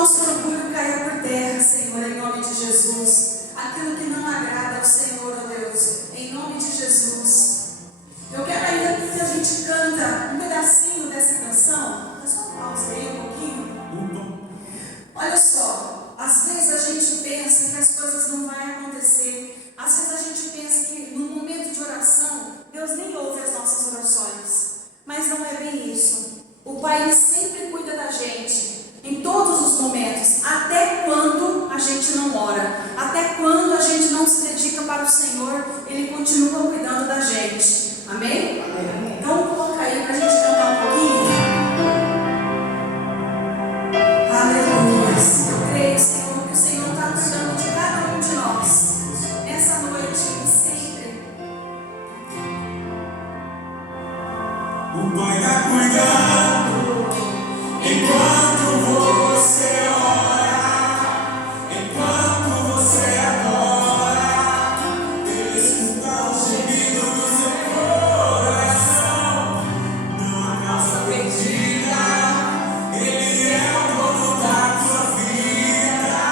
nosso orgulho caia por terra, Senhor, em nome de Jesus. Aquilo que não agrada ao Senhor, ó Deus, em nome de Jesus. Eu quero ainda que a gente canta um pedacinho dessa canção. É só pausa aí um pouquinho. Olha só, às vezes a gente pensa que as coisas não vão acontecer. Às vezes a gente pensa que no momento de oração, Deus nem ouve as nossas orações. Mas não é bem isso. O Pai, Ele sempre cuida da gente, em todos os momentos, até quando a gente não ora, até quando a gente não se dedica para o Senhor, Ele continua cuidando da gente. Amém? Amém. Então coloca aí para a gente cantar um pouquinho. Aleluia. Eu creio, Senhor, que o Senhor está cuidando de cada um de nós, nessa noite e sempre. O Pai está cuidando enquanto você ora, enquanto você adora. Ele escuta o gemido do seu coração. Não há causa perdida. Ele é o dono da sua vida.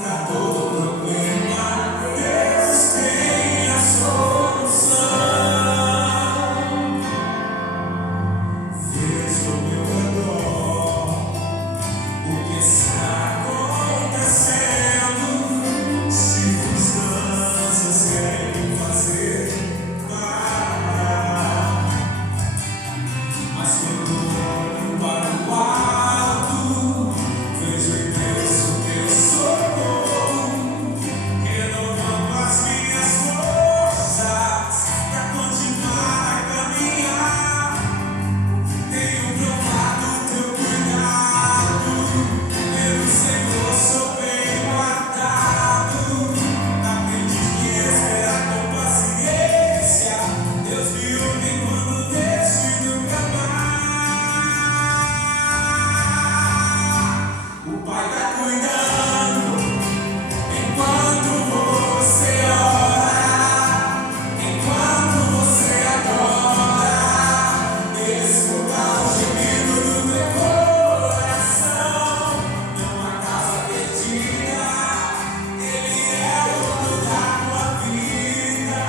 Para todo problema, Deus tem a solução. Veja ao meu redor o que está acontecendo. Circunstâncias querem fazer parar, mas quando olho para o alto, vejo em Deus o teu socorro, renovando as minhas forças para continuar a caminhar. Tenho provado teu cuidado, pelo Senhor sou bem guardado. Aprendi que esperar com paciência, Deus me ouve quando decido clamar. O Pai está cuidando enquanto você ora, enquanto você adora. Ele escuta o gemido do teu coração. Não há causa perdida. Ele é o dono da tua vida.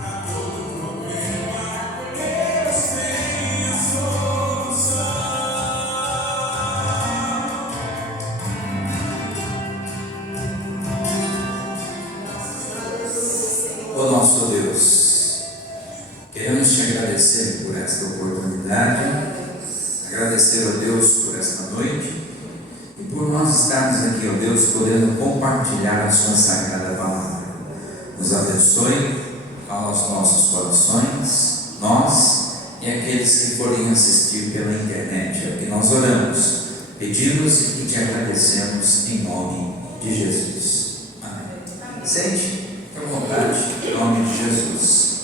Para todo problema, Deus tem a solução. Ó nosso Deus, queremos te agradecer por esta oportunidade, agradecer a Deus por esta noite e por nós estarmos aqui, ó Deus, podendo compartilhar a sua sagrada palavra. Nos abençoe, fala aos nossos corações, nós e aqueles que forem assistir pela internet. É o que nós oramos, pedimos e te agradecemos em nome de Jesus. Amém. Sente. Fique à vontade, em nome de Jesus.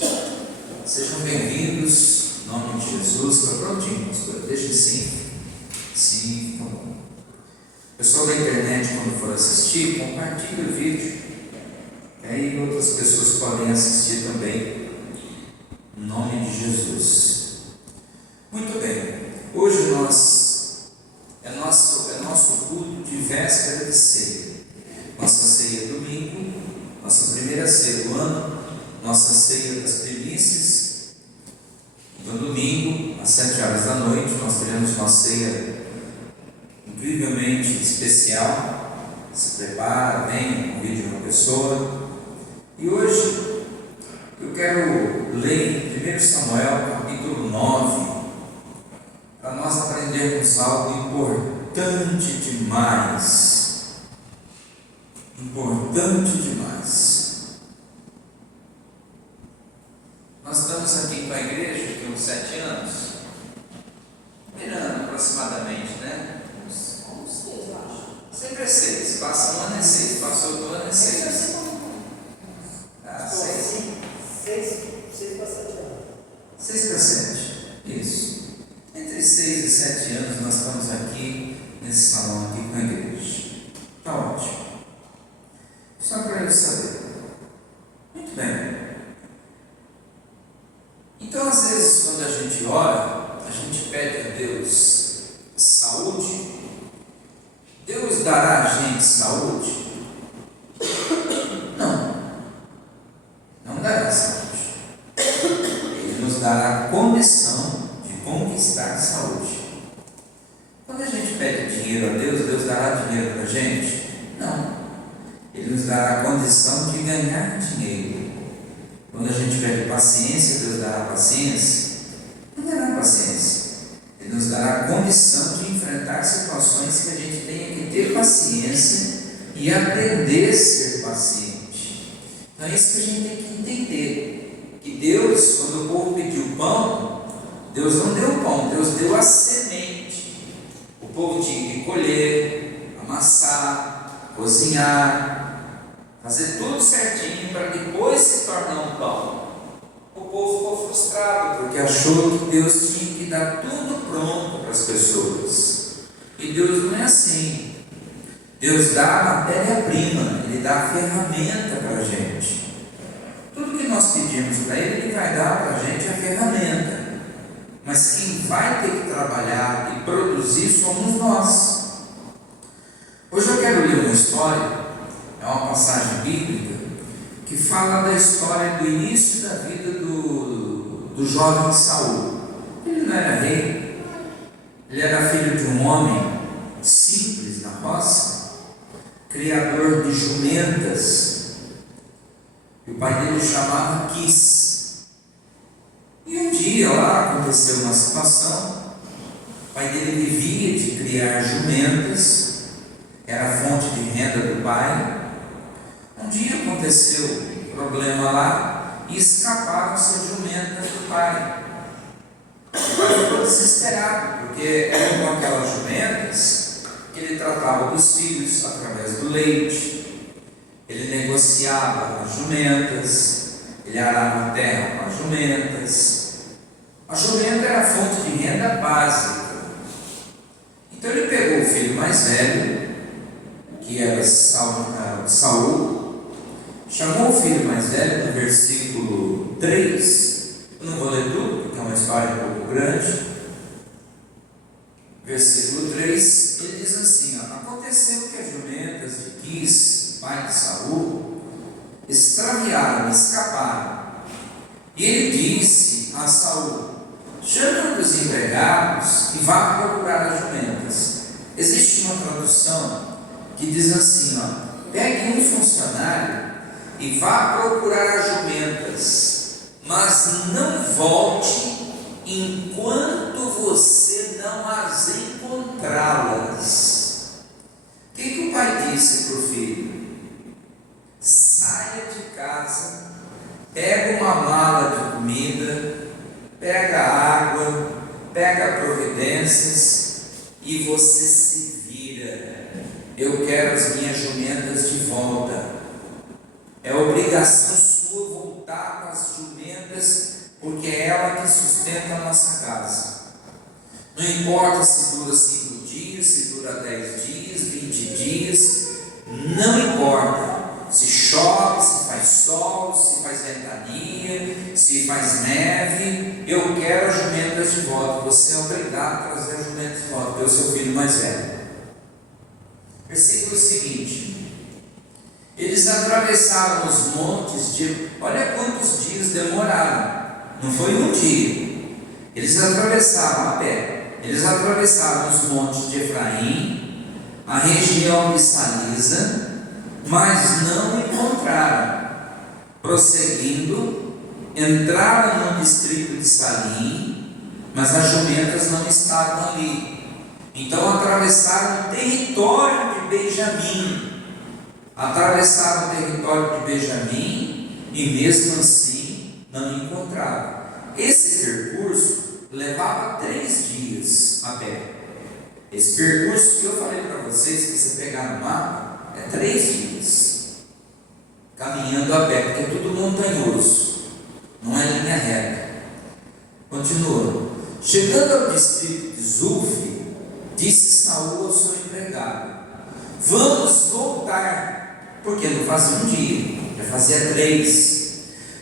Sejam bem-vindos, em nome de Jesus. Está prontinho, pastor? Deixa assim. Sim, tá bom. Pessoal da internet, quando for assistir, compartilhe o vídeo. Aí outras pessoas podem assistir também, em nome de Jesus. Muito bem. Hoje é nosso culto de véspera de ceia. Nossa ceia domingo. Nossa primeira ceia do ano, nossa ceia das primícias. No domingo, às 7 horas da noite, nós teremos uma ceia incrivelmente especial. Se prepara, vem, convide uma pessoa. E hoje eu quero ler em 1 Samuel capítulo 9, para nós aprendermos algo importante demais. Importante demais. Nós estamos aqui com a igreja aqui uns 7 anos, mirando aproximadamente, né? Uns 6, eu acho. Sempre é 6, passa um ano é 6, passou outro ano é 6. Ah, 6? 6 para 7 anos. 6 para 7, isso. Entre 6 e 7 anos nós estamos aqui nesse salão aqui com a igreja. Está ótimo. Só para eu saber. Muito bem. Então, às vezes, quando a gente ora, a gente pede a Deus saúde dinheiro a Deus, Deus dará dinheiro para a gente? Não. Ele nos dará a condição de ganhar dinheiro. Quando a gente pede paciência, Deus dará paciência? Não dará paciência. Ele nos dará a condição de enfrentar situações que a gente tenha que ter paciência e aprender a ser paciente. Então é isso que a gente tem que entender. Que Deus, quando o povo pediu pão, Deus não deu pão, Deus deu a semente. O povo tinha que colher, amassar, cozinhar, fazer tudo certinho para depois se tornar um pão. O povo ficou frustrado porque achou que Deus tinha que dar tudo pronto para as pessoas. E Deus não é assim. Deus dá a matéria-prima, Ele dá a ferramenta para a gente. Tudo que nós pedimos para Ele vai dar para a gente a ferramenta. Mas quem vai ter que trabalhar e produzir somos nós. Hoje eu quero ler uma história, é uma passagem bíblica, que fala da história do início da vida do jovem Saul. Ele não era rei, ele era filho de um homem simples na roça, criador de jumentas, e o pai dele chamava Quis. E um dia lá aconteceu uma situação, o pai dele vivia de criar jumentas, era a fonte de renda do pai. Um dia aconteceu um problema lá e escaparam-se as jumentas do pai. O pai ficou desesperado, porque eram com aquelas jumentas que ele tratava dos filhos através do leite, ele negociava as jumentas, ele arava a terra com as jumentas. A jumenta era a fonte de renda básica. Então ele pegou o filho mais velho, que era Saul, chamou o filho mais velho, no versículo 3, eu não vou ler tudo, porque é uma história um pouco grande. Versículo 3, ele diz assim: aconteceu que as jumentas de Quis, pai de Saul, extraviaram, escaparam. E ele disse a Saul: chame um dos empregados e vá procurar as jumentas. Existe uma tradução que diz assim: pegue um funcionário e vá procurar as jumentas, mas não volte enquanto você não as encontrá-las. O que o pai disse para o filho? Saia de casa, pega uma mala de comida, pega água, pega providências e você se vira. Eu quero as minhas jumentas de volta. É obrigação sua voltar com as jumentas, porque é ela que sustenta a nossa casa. Não importa se dura 5 dias, se dura 10 dias, 20 dias, não importa. Se chove, se faz sol, se faz ventania, se faz neve, eu quero as jumentas de volta. Você é obrigado a trazer as jumentas de volta, porque é o seu filho mais velho. Versículo seguinte: eles atravessaram os montes de... Olha quantos dias demoraram, não foi um dia. Eles atravessaram a pé, eles atravessaram os montes de Efraim, a região de Salisa, mas não encontraram. Prosseguindo, entraram no distrito de Salim, mas as jumentas não estavam ali. Então atravessaram o território de Benjamim. Atravessaram o território de Benjamim e mesmo assim não encontraram. Esse percurso levava 3 dias a pé. Esse percurso que eu falei para vocês, que você pegar no mapa, é 3 dias caminhando a pé, porque é tudo montanhoso, não é linha reta. Continua. Chegando ao distrito de Zuf, disse Saul ao seu empregado: vamos voltar, porque não fazia um dia, já fazia 3.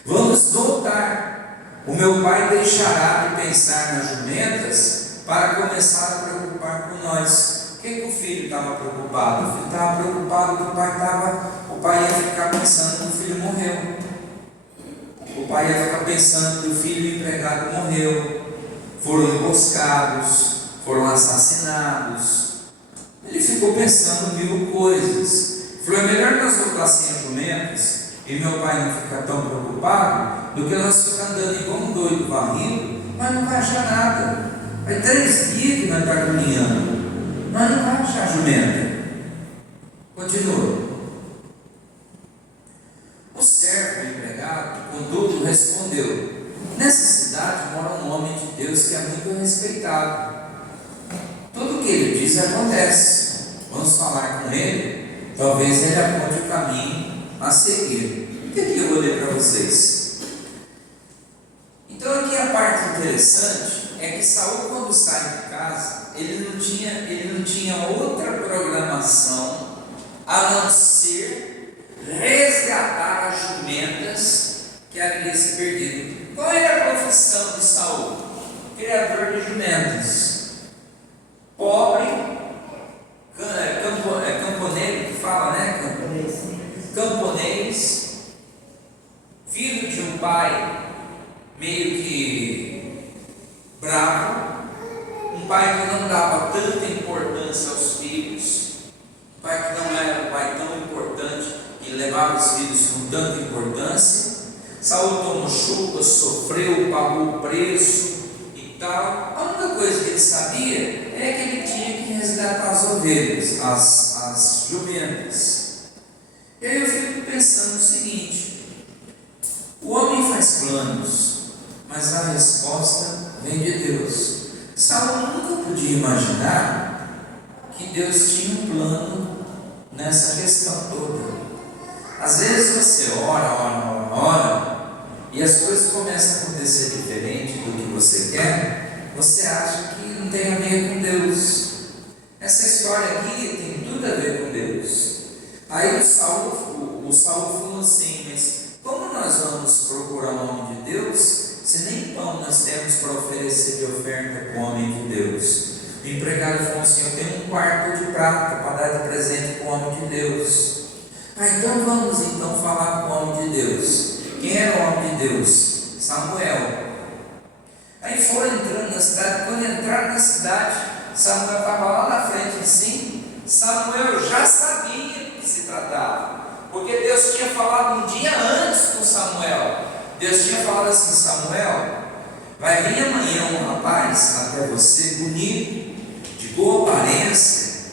Vamos voltar. O meu pai deixará de pensar nas jumentas para começar a preocupar com nós. O que o filho estava preocupado? O filho estava preocupado que o pai ia ficar pensando que o filho morreu. O pai ia ficar pensando que o filho empregado morreu. Foram emboscados, foram assassinados. Ele ficou pensando mil coisas. Falou: é melhor nós voltar sem argumentos e meu pai não ficar tão preocupado do que nós ficar andando igual um doido varrido, mas não vai achar nada. Vai 3 dias que nós estamos caminhando, nós não vamos achar jumenta. Continua. O servo, o empregado, contudo, respondeu: nessa cidade mora um homem de Deus que é muito respeitado. Tudo o que ele diz acontece. Vamos falar com ele, talvez ele aponte o caminho a seguir. O que eu vou ler para vocês? Então aqui a parte interessante é que Saul, quando sai de casa, ele não tinha outra programação a não ser resgatar as jumentas que haviam se perdido. Qual era a profissão de Saul? Criador de jumentas. Pobre, camponeiro que fala, né? Camponês, filho de um pai meio que bravo, um pai que não dava tanta importância aos filhos, um pai que não era um pai tão importante e levava os filhos com tanta importância. Saul tomou chuva, sofreu, pagou o preço e tal. A única coisa que ele sabia é que ele tinha que resgatar as ovelhas, as jumentas. E aí eu fico pensando o seguinte: o homem faz planos, mas a resposta vem de Deus. Saul nunca podia imaginar que Deus tinha um plano nessa questão toda. Às vezes você ora, e as coisas começam a acontecer diferente do que você quer, você acha que não tem a ver com Deus. Essa história aqui tem tudo a ver com Deus. Aí o Saul falou assim: mas como nós vamos procurar o homem de Deus, se nem pão nós temos para oferecer de oferta com o homem de Deus? O empregado falou assim: eu tenho um quarto de prata para dar de presente com o homem de Deus. Então vamos falar com o homem de Deus. Quem era o homem de Deus? Samuel. Aí foram entrando na cidade. Quando entraram na cidade, Samuel estava lá na frente assim. Samuel já sabia do que se tratava, porque Deus tinha falado um dia antes com Samuel. Deus tinha falado assim: Samuel, vai vir amanhã um rapaz até você, bonito, de boa aparência,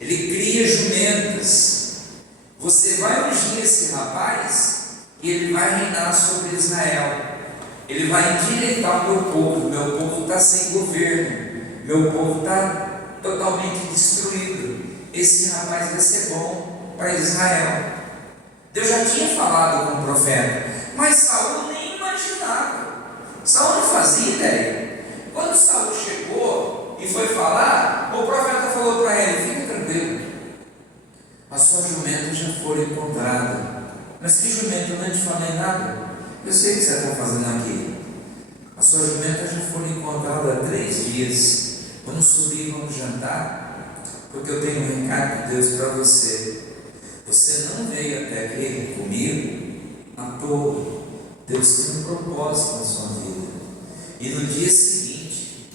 ele cria jumentas. Você vai ungir esse rapaz e ele vai reinar sobre Israel. Ele vai endireitar o meu povo está sem governo, meu povo está totalmente destruído. Esse rapaz vai ser bom para Israel. Deus já tinha falado com o profeta, mas Saul nem imaginava. Saul não fazia ideia. Quando Saul chegou e foi falar, o profeta falou para ele: fica tranquilo, a sua jumenta já foi encontrada. Mas que jumenta? Eu não te falei nada. Eu sei o que você está fazendo aqui. A sua jumenta já foi encontrada há 3 dias. Vamos subir e vamos jantar, porque eu tenho um recado de Deus para você. Você não veio até aqui comigo à toa. Deus tem um propósito na sua vida. E no dia seguinte,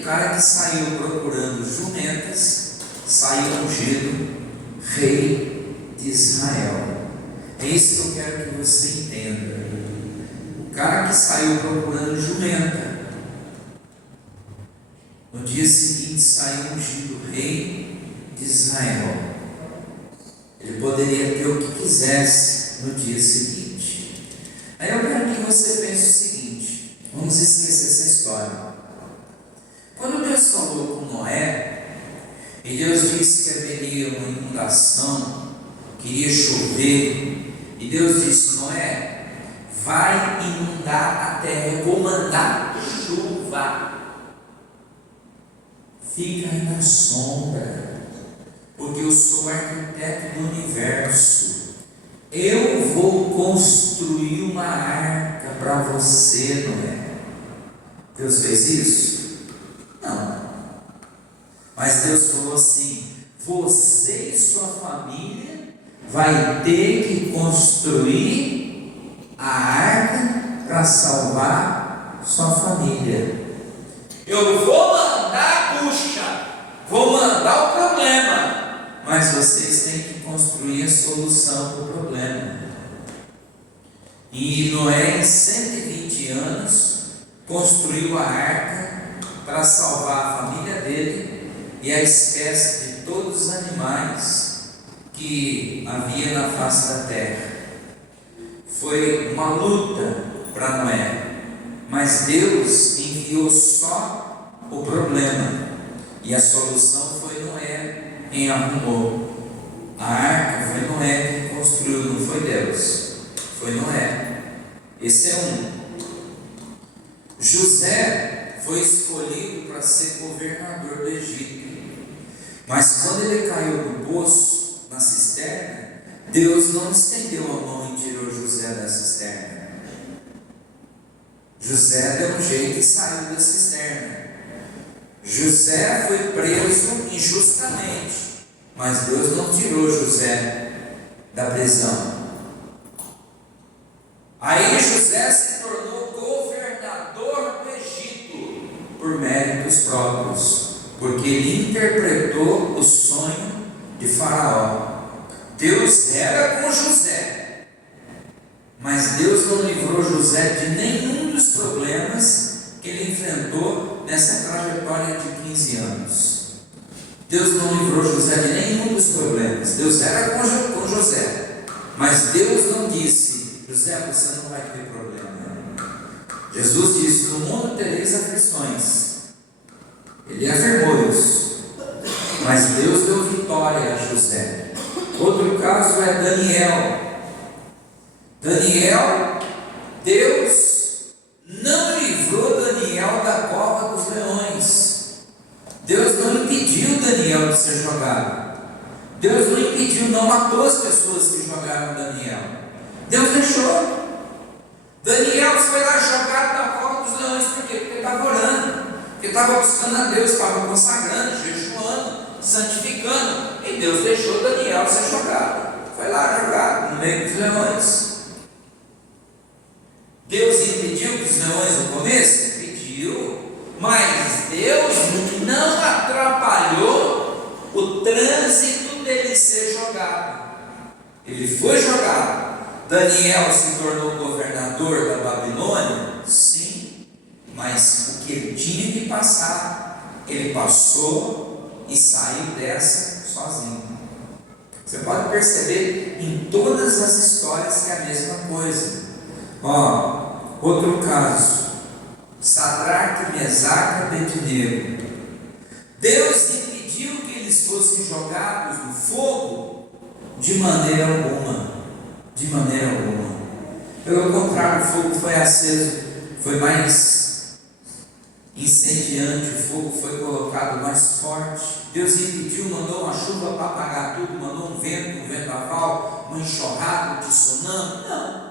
o cara que saiu procurando jumentas saiu ungido rei de Israel. É isso que eu quero que você entenda. O cara que saiu procurando jumenta, no dia seguinte saiu ungido rei de Israel. Ele poderia ter o que quisesse no dia seguinte. Aí eu quero que você pense o seguinte: vamos esquecer essa história. Quando Deus falou com Noé, e Deus disse que haveria uma inundação, que iria chover, e Deus disse: Noé, vai inundar a terra, eu vou mandar chuva. Fica aí na sombra, porque eu sou o arquiteto do universo. Eu vou construir uma arca para você, Noé. Deus fez isso? Não. Mas Deus falou assim: você e sua família vai ter que construir a arca para salvar sua família. Eu vou mandar a bucha, vou mandar o problema, vocês têm que construir a solução para o problema. E Noé, em 120 anos, construiu a arca para salvar a família dele e a espécie de todos os animais que havia na face da terra. Foi uma luta para Noé, mas Deus enviou só o problema e a solução foi Noé quem arrumou. A arca foi Noé quem construiu, não foi Deus, foi Noé. Esse é um. José foi escolhido para ser governador do Egito, mas quando ele caiu no poço, na cisterna, Deus não estendeu a mão e tirou José da cisterna. José deu um jeito e saiu da cisterna. José foi preso injustamente, mas Deus não tirou José da prisão. Aí José se tornou governador do Egito por méritos próprios, porque ele interpretou o sonho de Faraó. Deus era com José, mas Deus não livrou José de nenhum dos problemas que ele enfrentou nessa trajetória de 15 anos. Deus não livrou José de nenhum dos problemas. Deus era com José, mas Deus não disse: José, você não vai ter problema. Jesus disse: no mundo tereis aflições. Ele afirmou isso, mas Deus deu vitória a José. Outro caso é Daniel, Deus não livrou Daniel da cova dos leões. Deus não impediu Daniel de ser jogado. Deus não impediu, não matou as pessoas que jogaram Daniel. Deus deixou. Daniel foi lá jogado na cova dos leões. Por quê? Porque ele estava orando, porque estava buscando a Deus, estava consagrando, jejuando, santificando, e Deus deixou Daniel ser jogado. Foi lá jogado no meio dos leões. Deus impediu que os leões no começo? Impediu, mas Deus não atrapalhou o trânsito dele ser jogado. Ele foi jogado. Daniel se tornou governador da Babilônia? Sim, mas o que ele tinha que passar, ele passou e saiu dessa sozinho. Você pode perceber em todas as histórias que é a mesma coisa. Outro caso, Sadraque, Mesaque e Abednego. Deus impediu que eles fossem jogados no fogo? De maneira alguma. De maneira alguma. Pelo contrário, o fogo foi aceso, foi mais incendiante, o fogo foi colocado mais forte. Deus impediu, mandou uma chuva para apagar tudo, mandou um vendaval, uma enxurrada, um tsunami? Não.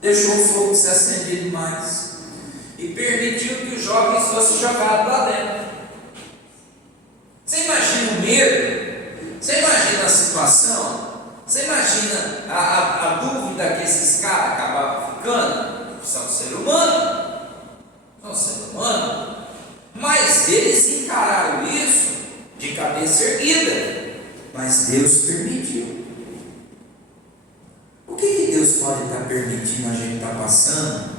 Deixou o fogo se acender mais e permitiu que os jovens fossem jogados lá dentro. Você imagina o medo? Você imagina a situação? Você imagina a dúvida que esses caras acabavam ficando? São ser humano, mas eles encararam isso de cabeça erguida, mas Deus permitiu. O que Deus pode estar permitindo a gente estar passando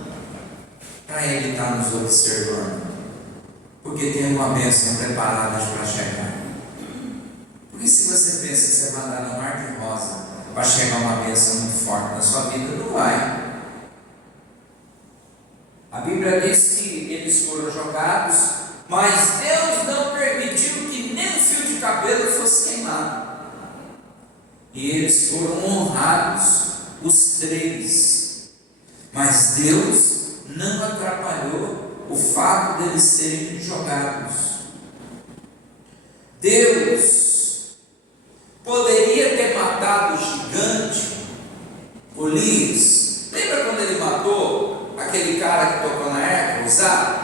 para Ele estar nos observando? Porque tem uma bênção preparada para chegar. Porque se você pensa que você vai andar no mar de rosa para chegar uma bênção muito forte na sua vida, não vai. A Bíblia diz que eles foram jogados, mas Deus não permitiu que nem um fio de cabelo fosse queimado. E eles foram honrados, os três. Mas Deus não atrapalhou o fato deles serem jogados. Deus poderia ter matado o gigante Golias. Lembra quando ele matou aquele cara que tocou na harpa, Uzá?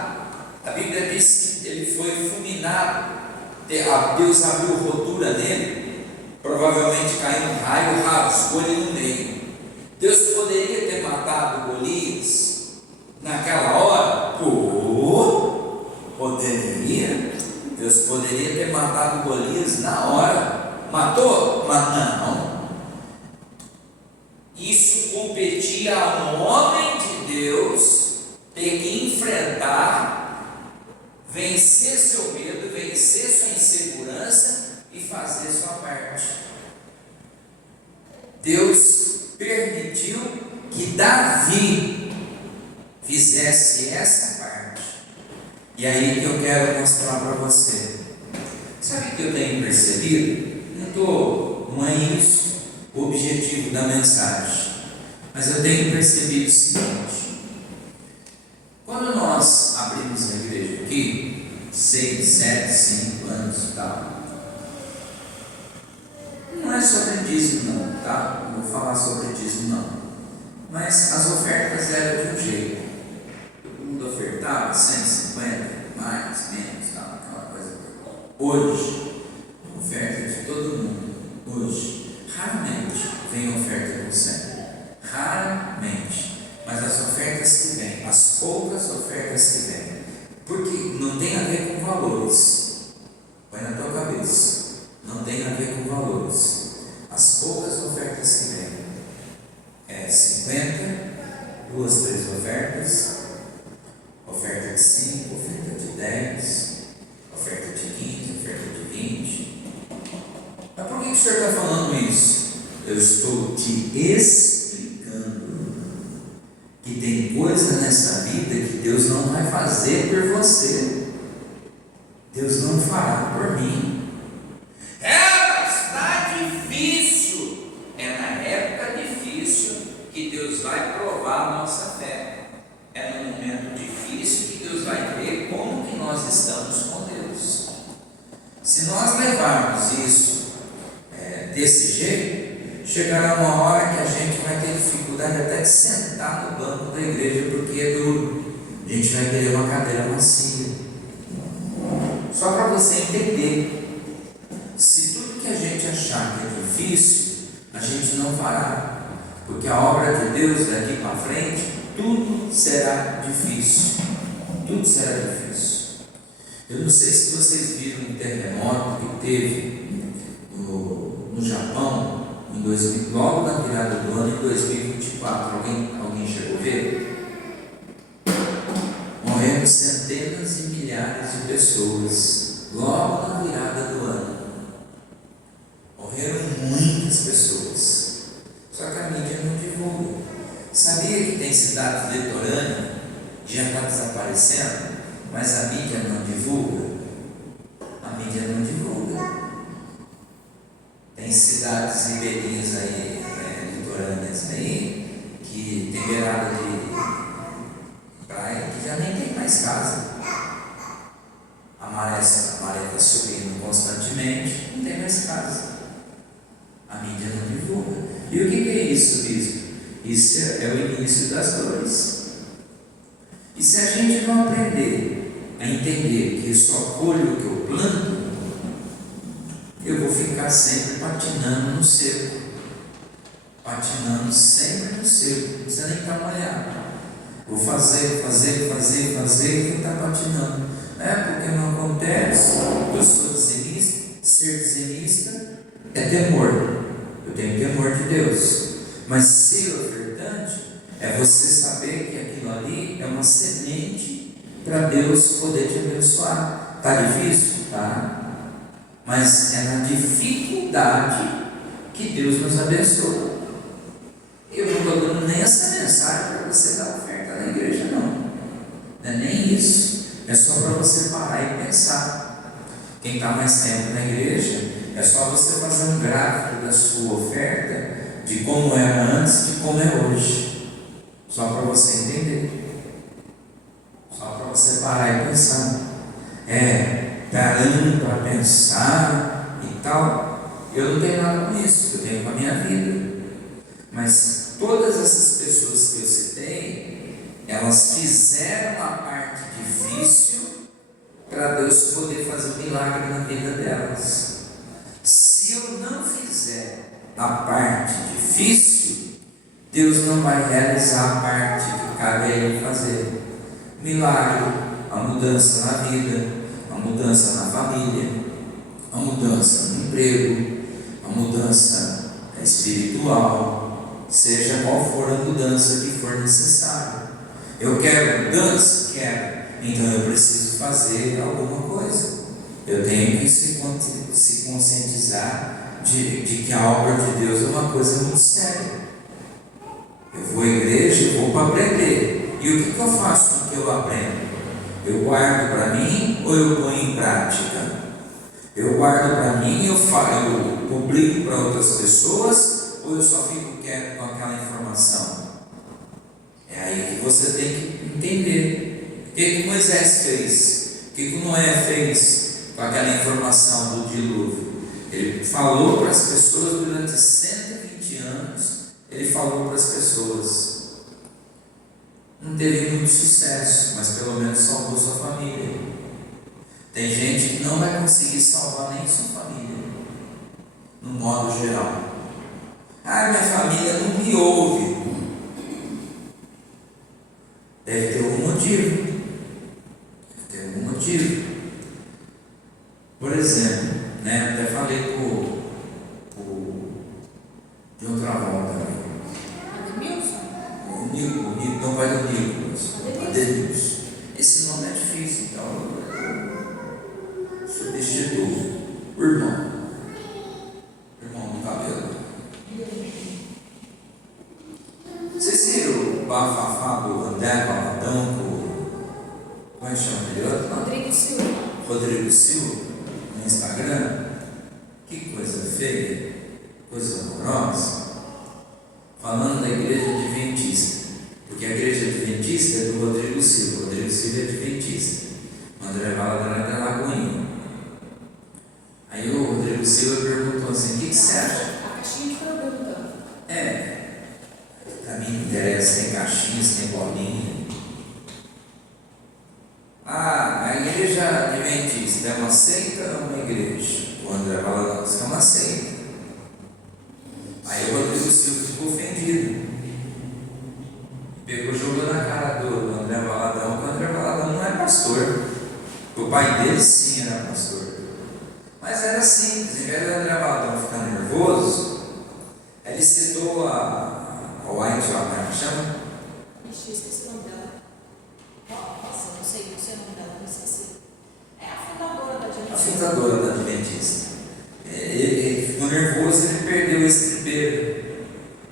A Bíblia diz que ele foi fulminado. Deus abriu rodura nele, provavelmente caiu um raio, rasgou ele no meio. Deus poderia ter matado Golias naquela hora? Poderia. Deus poderia ter matado Golias na hora, matou? Mas não. Isso competia a um homem de Deus ter que enfrentar, vencer seu medo, vencer sua insegurança e fazer sua parte. Deus permitiu que Davi fizesse essa parte. E aí que eu quero mostrar para você. Sabe o que eu tenho percebido? Não é isso o objetivo da mensagem, mas eu tenho percebido o seguinte: quando nós abrimos a igreja aqui, 6, 7, 5 anos e tal, não é sobre dízimo não, tá? Não vou falar sobre dízimo não, mas as ofertas eram de um jeito. Todo mundo ofertava 150, mais, menos, tal, aquela coisa. Hoje, oferta de todo mundo. Hoje, raramente vem oferta com 100. Raramente. Mas as ofertas que vêm, as poucas ofertas que vêm, porque não tem a ver com valores. Põe na tua cabeça. Não tem a ver com valores. As poucas ofertas que vêm é 50, 2, 3 ofertas, oferta de 5, oferta de 10, oferta de 15, oferta de 20. Mas por que o senhor está falando isso? Eu estou te explicando que tem coisa nessa vida que Deus não vai fazer por você. Deus não fará por mim. Está difícil. É na época difícil que Deus vai provar a nossa fé. É no momento difícil que Deus vai ver como que nós estamos com Deus. Se nós levarmos isso desse jeito, chegará uma hora que a gente vai ter dificuldade até de sentar no banco da igreja, porque é duro. A gente vai querer uma cadeira macia. Só para você entender, se tudo que a gente achar que é difícil, a gente não fará, porque a obra de Deus daqui para frente, tudo será difícil. Tudo será difícil. Eu não sei se vocês viram um terremoto que teve no Japão, logo na virada do ano, em 2024. Alguém chegou a ver? Morreram centenas e milhares de pessoas, logo na virada do ano. Morreram muitas pessoas, só que a mídia não divulga. Sabia que tem cidades litorâneas que já está desaparecendo, mas a mídia não divulga? A mídia não divulga. Tem cidades ribeirinhas aí, litorâneas aí, que tem beirada de praia que já nem tem mais casa. A maré está subindo constantemente, não tem mais casa. A mídia não divulga. E o que é isso, bispo? Isso é o início das dores. E se a gente não aprender a entender que eu só colho o que eu planto, eu vou ficar sempre patinando no seco. Patinando sempre no seco. Não precisa nem trabalhar. Vou fazer e vou estar patinando. Porque não acontece. Eu sou dizimista. Ser dizimista é temor. Eu tenho temor de Deus. Mas ser ofertante é você saber que aquilo ali é uma semente para Deus poder te abençoar. Está difícil? Tá. Mas é na dificuldade que Deus nos abençoa. Eu não estou dando nem essa mensagem para você dar oferta na igreja, não. Não é nem isso. É só para você parar e pensar. Quem está mais tempo na igreja, é só você fazer um gráfico da sua oferta, de como era antes, de como é hoje. Só para você entender. Só para você parar e pensar. Parando para pensar e tal. Eu não tenho nada com isso, eu tenho com a minha vida. Mas todas essas pessoas que eu citei, elas fizeram a parte difícil para Deus poder fazer um milagre na vida delas. Se eu não fizer a parte difícil, Deus não vai realizar a parte que cabe a Ele fazer. Milagre, a mudança na vida, a mudança na família, a mudança no emprego. mudança espiritual, seja qual for a mudança que for necessária. Eu quero mudança? Quero. Então eu preciso fazer alguma coisa. Eu tenho que se conscientizar de que a obra de Deus é uma coisa muito séria. Eu vou à igreja, eu vou para aprender. E o que eu faço com o que eu aprendo? Eu guardo para mim ou eu ponho em prática? Eu guardo para mim, eu publico para outras pessoas, ou eu só fico quieto com aquela informação? É aí que você tem que entender. O que Moisés fez? O que Noé fez com aquela informação do dilúvio? Ele falou para as pessoas durante 120 anos, ele falou para as pessoas. Não teve muito sucesso, mas pelo menos salvou sua família. Tem gente que não vai conseguir salvar nem sua família, no modo geral. Minha família não me ouve. Deve ter algum motivo. Por exemplo, até falei com de outra volta. O não vai do Nicolas, Adenilson. Esse nome é difícil, então eu substituo. O irmão do cabelo. Vocês viram o bafafá do André Balatão? Como é que chama ele? Rodrigo Silva, no Instagram. Que coisa feia, coisa horrorosa. Falando da igreja adventista, porque a igreja adventista é do Rodrigo Silva. O Rodrigo Silva é adventista. O André Valadão é da Lagoinha. Aí o Rodrigo Silva perguntou assim: o que você acha? A caixinha de pergunta. Para mim não interessa, tem caixinhas, tem bolinha. A igreja adventista é uma seita ou uma igreja? O André Valadão disse que é uma seita. Aí o Rodrigo Silva ficou ofendido. Pegou, jogou na cara do André Valadão, que o André Valadão não é pastor. O pai dele sim era pastor. Mas era simples, em vez do André Valadão ficar nervoso, ele citou a White, como é que chama? Esqueci o nome dela. Nossa, não sei o nome dela, não esqueci. É a fundadora da Adventista. A fundadora da Adventista. Ele ficou nervoso, ele perdeu o estribeiro.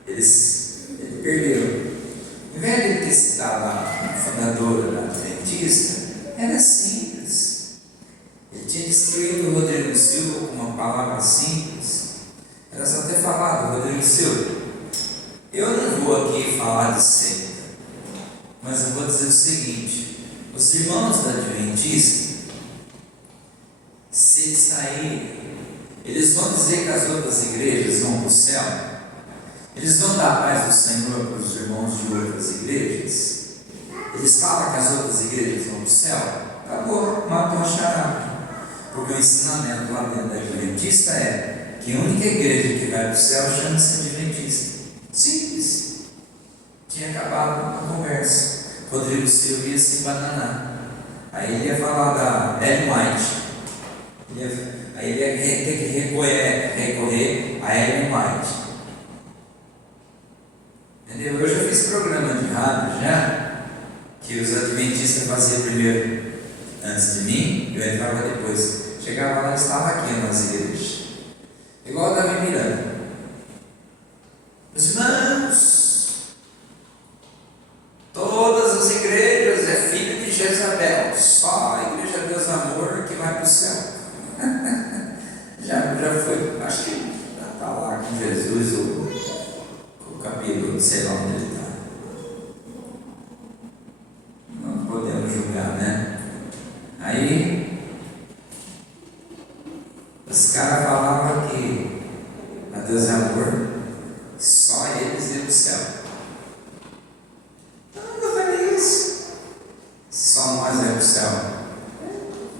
Ele perdeu. Em vez de ele ter citado a fundadora da Adventista, era simples. Ele tinha destruído o Rodrigo Silva com uma palavra simples. Era só ter falado: Rodrigo Silva, eu não vou aqui falar de seita, mas eu vou dizer o seguinte: os irmãos da Adventista, se eles saírem, eles vão dizer que as outras igrejas vão para o céu? Eles vão dar a paz do Senhor para os irmãos de outras igrejas? Eles falam que as outras igrejas vão para o céu? Acabou, matou a charada. Porque o ensinamento lá dentro da Adventista é que a única igreja que vai para o céu chama-se Adventista. Simples. Tinha acabado a conversa. Rodrigo Silva ia se bananar. Aí ele ia falar da Ellen White. Aí ele ia ter que recorrer a Ellen White. Entendeu? Eu já fiz programa de rádio que os adventistas faziam primeiro antes de mim, eu entrava depois. Chegava lá e estava aqui nas igrejas. Igual o Davi Miranda. Meus irmãos, todas as igrejas é filho de Jezabel, só a igreja Deus Amor que vai para o céu. já foi, acho que já está lá com Jesus, o capiroto, sei lá onde ele está. Não podemos julgar, né? Aí os caras falavam que a Deus é amor, só eles iam para o céu. Eu nunca falei isso. Só nós vamos para o céu.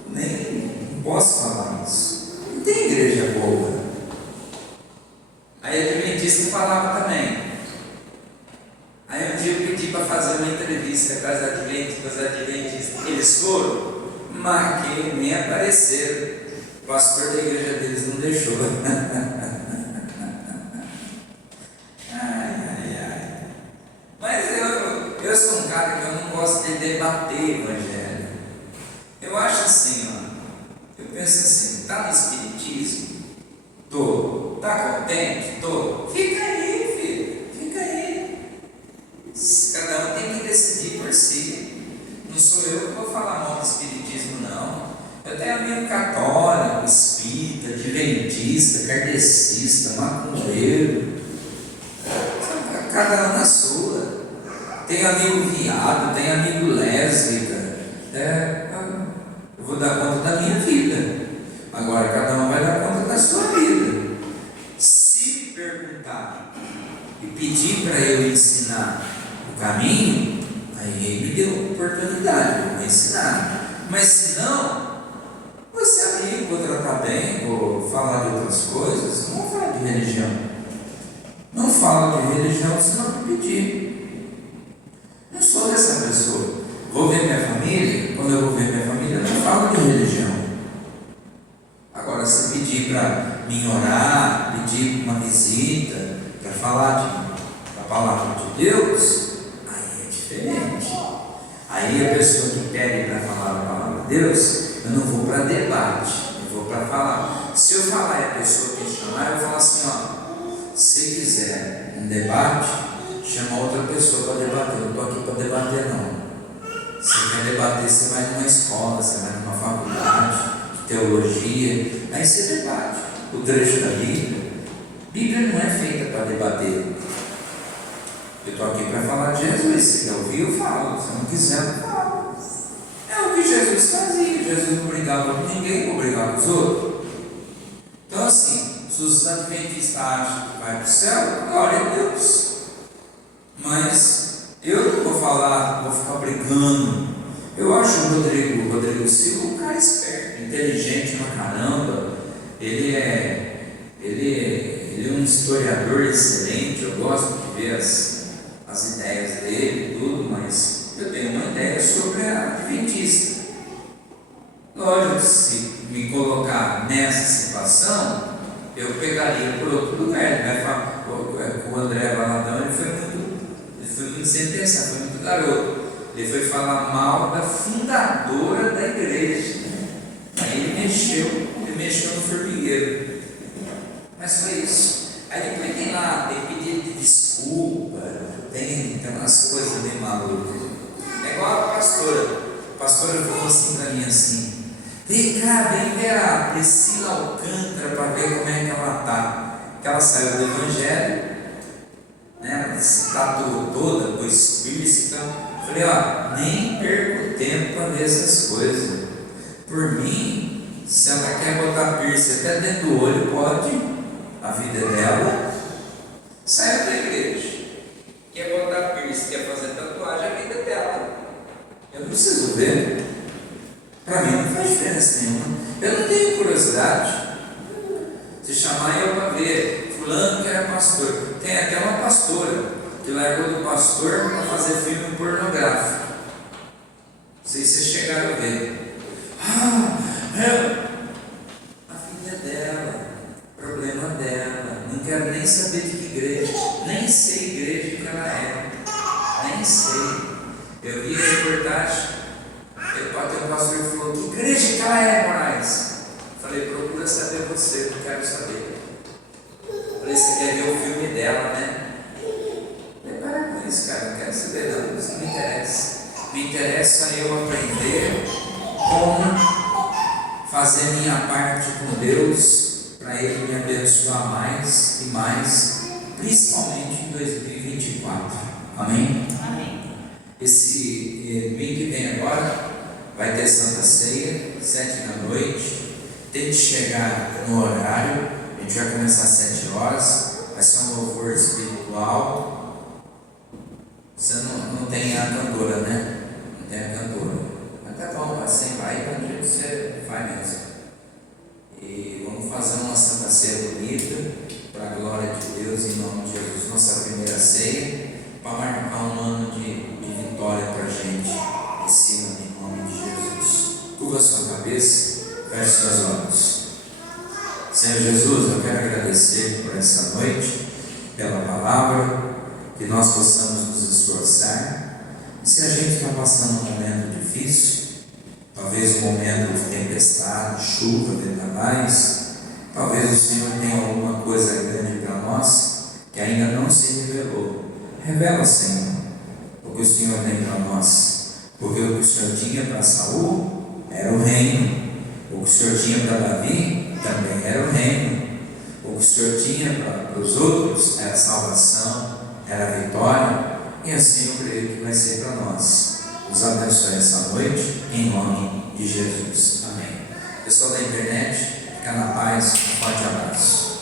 Nem não posso falar isso. Não tem igreja boa. Aí a Adventista falava também. Aí um dia eu pedi para fazer uma entrevista com as Adventistas. Eles foram, marquei, nem apareceram. O pastor da igreja deles não deixou. Está contente? Tô. Fica aí, filho. Fica aí. Cada um tem que decidir por si. Não sou eu que vou falar mal do espiritismo, não. Eu tenho amigo católico, espírita, adventista, kardecista, macumbeiro. Cada um na sua. Tem amigo viado, tem amigo lésbica. Eu vou dar conta da minha vida. Agora cada um vai dar conta da sua vida. Se me perguntar e pedir para eu ensinar o caminho, aí ele me deu oportunidade, eu vou ensinar. Mas se não, vou ser amigo, vou tratar bem, vou falar de outras coisas. Não vou falar de religião. Não falo de religião se não me pedir. Não sou dessa pessoa. Vou ver minha família, quando eu vou ver minha família, eu não falo de religião. Agora, se pedir para me orar, pedir uma visita, para falar da palavra de Deus, aí é diferente. Aí a pessoa que pede para falar da palavra de Deus, eu não vou para debate, eu vou para falar. Se eu falar e a pessoa questionar, eu vou falar assim, ó, se quiser um debate, chama outra pessoa para debater, eu não estou aqui para debater não. Se quer debater, você vai numa escola, você vai numa faculdade de teologia, aí você debate o trecho da Bíblia. Bíblia não é feita para debater. Eu estou aqui para falar de Jesus. Se quer ouvir, eu falo. Se não quiser, eu falo. É o que Jesus fazia. Jesus não brigava com ninguém, não brigava com os outros. Então, assim, se os adventistas acham que vai para o céu, glória a Deus. Mas eu não vou falar, vou ficar brigando. Eu acho o Rodrigo Silva um cara esperto, inteligente pra caramba. Ele é um historiador excelente. Eu gosto de ver as ideias dele e tudo, mas eu tenho uma ideia sobre a adventista. Lógico, se me colocar nessa situação, eu pegaria por outro lugar. Ele vai falar, o André Valadão, ele foi muito sem pensar, foi muito garoto. Ele foi falar mal da fundadora da igreja. Aí ele mexeu no formigueiro. Mas foi isso. Aí depois tem lá, tem pedido de desculpa, tem umas coisas bem malucas. É igual a pastora. A pastora falou assim para mim assim: vem cá, vem ver a Priscila Alcântara para ver como é que ela está. Que ela saiu do Evangelho, né? Ela se tatuou toda, pôs piercing. Falei, ó, nem perco tempo para ver essas coisas. Por mim, se ela quer botar piercing até dentro do olho, pode. A vida é dela. Saiu da igreja. Quer botar piercing, quer fazer tatuagem, a vida é dela. Eu não preciso ver. Para mim não faz diferença nenhuma. Eu não tenho curiosidade. Se chamar eu para ver, fulano que era pastor. Tem até uma pastora que largou do pastor para fazer filme pornográfico. Não sei se vocês chegaram a ver. A filha dela, problema dela. Não quero nem saber de que igreja, nem sei igreja que ela é, nem sei. Eu vi a reportagem. O pastor falou: que igreja que ela é, Moraes? Falei: procura saber você, não quero saber. Falei: você quer ver o filme dela, né? Falei: para com isso, cara, não quero saber não, isso não me interessa. Me interessa eu aprender como fazer minha parte com Deus, para Ele me abençoar mais e mais, principalmente em 2024. Amém? Amém. Esse domingo que vem agora vai ter Santa Ceia, 7h. Tente chegar no horário. A gente vai começar às 7 horas. Vai ser um louvor espiritual. Você não tem a cantora, né? Não tem a cantora. Mas tá bom, assim vai para onde você vai mesmo. E vamos fazer uma Santa Ceia bonita, para a glória de Deus, em nome de Jesus. Nossa primeira ceia, para marcar um ano de vitória para a gente. Esse ano, em nome de Jesus. Curva a sua cabeça, feche seus olhos. Senhor Jesus, eu quero agradecer por essa noite, pela palavra, que nós possamos nos esforçar. E se a gente está passando um momento difícil, talvez um momento de tempestade, chuva, vendavais, talvez o Senhor tenha alguma coisa Revela, Senhor, o que o Senhor tem para nós. Porque o que o Senhor tinha para Saul era o reino. O que o Senhor tinha para Davi também era o reino. O que o Senhor tinha para os outros era a salvação, era a vitória. E assim eu creio que vai ser para nós. Nos abençoe essa noite, em nome de Jesus. Amém. Pessoal da internet, fica na paz. Um forte abraço.